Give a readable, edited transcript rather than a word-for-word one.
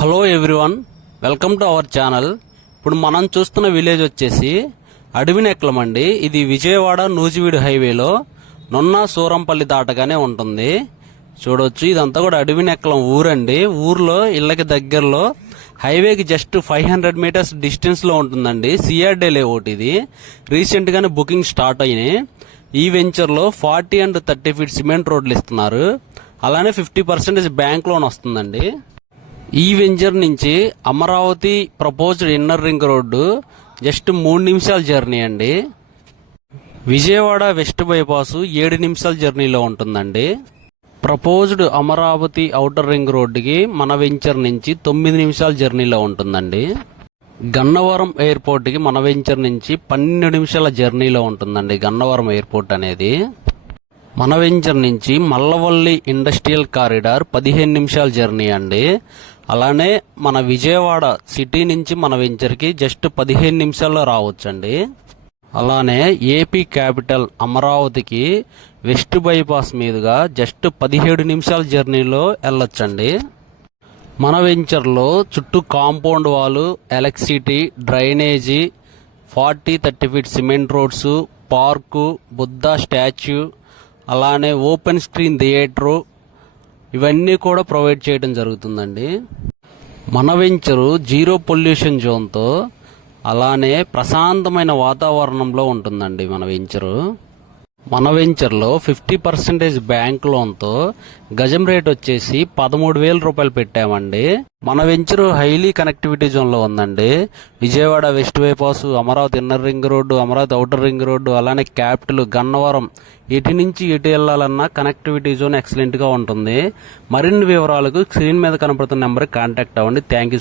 Hello everyone, welcome to our channel. ఇప్పుడు మనం చూస్తున్న విలేజ్ వచ్చేసి అడవినెక్కలం అండి. ఇది విజయవాడ నూజివీడు హైవేలో నున్నా సూరంపల్లి దాటగానే ఉంటుంది. చూడొచ్చు, ఇదంతా కూడా అడవినెక్కలం ఊరండి. ఊర్లో ఇళ్ళకి దగ్గరలో హైవేకి జస్ట్ 500 మీటర్స్ డిస్టెన్స్ లో ఉంటుందండి. సిఆర్డే లేఅవుట్ ఇది. రీసెంట్ గానే బుకింగ్ స్టార్ట్ అయినాయి. ఈ వెంచర్ లో 40 and 30 ఫీట్ సిమెంట్ రోడ్లు ఇస్తున్నారు. అలానే 50% బ్యాంక్ లోన్ వస్తుందండి. ఈ వెంచర్ నుంచి Amaravati proposed inner ring road just 3 నిమిషాల జర్నీ అండి. విజయవాడ వెస్ట్ బైపాస్ 7 నిమిషాల జర్నీలో ఉంటుందండి. ప్రపోజ్డ్ అమరావతి ఔటర్ రింగ్ రోడ్డుకి మన వెంచర్ నుంచి 9 నిమిషాల జర్నీలో ఉంటుందండి. గన్నవరం ఎయిర్పోర్ట్కి మన వెంచర్ నుంచి 12 నిమిషాల జర్నీలో ఉంటుందండి. గన్నవరం ఎయిర్పోర్ట్ అనేది మన వెంచర్ నుంచి మల్లవల్లి ఇండస్ట్రియల్ కారిడార్ 15 నిమిషాల జర్నీ అండి. అలానే మన విజయవాడ సిటీ నుంచి మన వెంచర్కి జస్ట్ 15 నిమిషాల్లో రావచ్చండి. అలానే ఏపీ క్యాపిటల్ అమరావతికి వెస్ట్ బైపాస్ మీదుగా జస్ట్ 17 నిమిషాల జర్నీలో వెళ్ళొచ్చండి. మన వెంచర్లో చుట్టూ compound wall, electricity, drainage, 40-30 feet cement roads, park, Buddha statue, అలానే ఓపెన్ స్క్రీన్ థియేటరు ఇవన్నీ కూడా ప్రొవైడ్ చేయడం జరుగుతుందండి. మన వెంచరు 0 పొల్యూషన్ జోన్తో అలానే ప్రశాంతమైన వాతావరణంలో ఉంటుందండి. మన వెంచర్లో 50% బ్యాంక్ లోన్తో గజం రేట్ వచ్చేసి 13,000 రూపాయలు పెట్టామండి. మన వెంచరు హైలీ కనెక్టివిటీ జోన్లో ఉందండి. Vijayawada west bypass, Amaravati inner ring road, Amaravati outer ring road, అలానే క్యాపిటల్, గన్నవరం ఎటు నుంచి ఎటు వెళ్లాలన్నా కనెక్టివిటీ జోన్ ఎక్సలెంట్గా ఉంటుంది. మరిన్ని వివరాలకు స్క్రీన్ మీద కనపడుతున్న నెంబర్కి కాంటాక్ట్ అవ్వండి. Thank you.